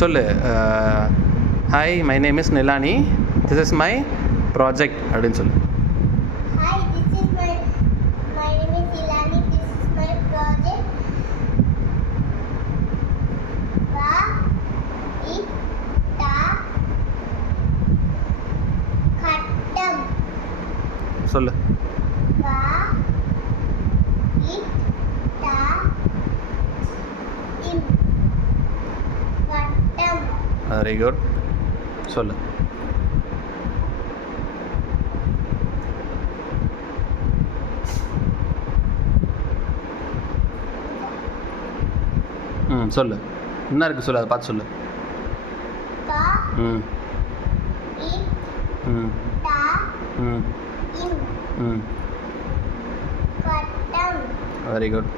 சொல்லு. Hi, my name is Nilani, this is my project அப்படின்னு சொல்லு. Hi, this is my name is Ilani. This is my project. Va ita khattam. சொல்லு. Va ita im khattam. Very good. சொல்லு. சொல்லு. என்ன இருக்குது சொல்லு, அதை பார்த்து சொல்லு. Va ம் ita ம் ம் im ம் khattam. Very good.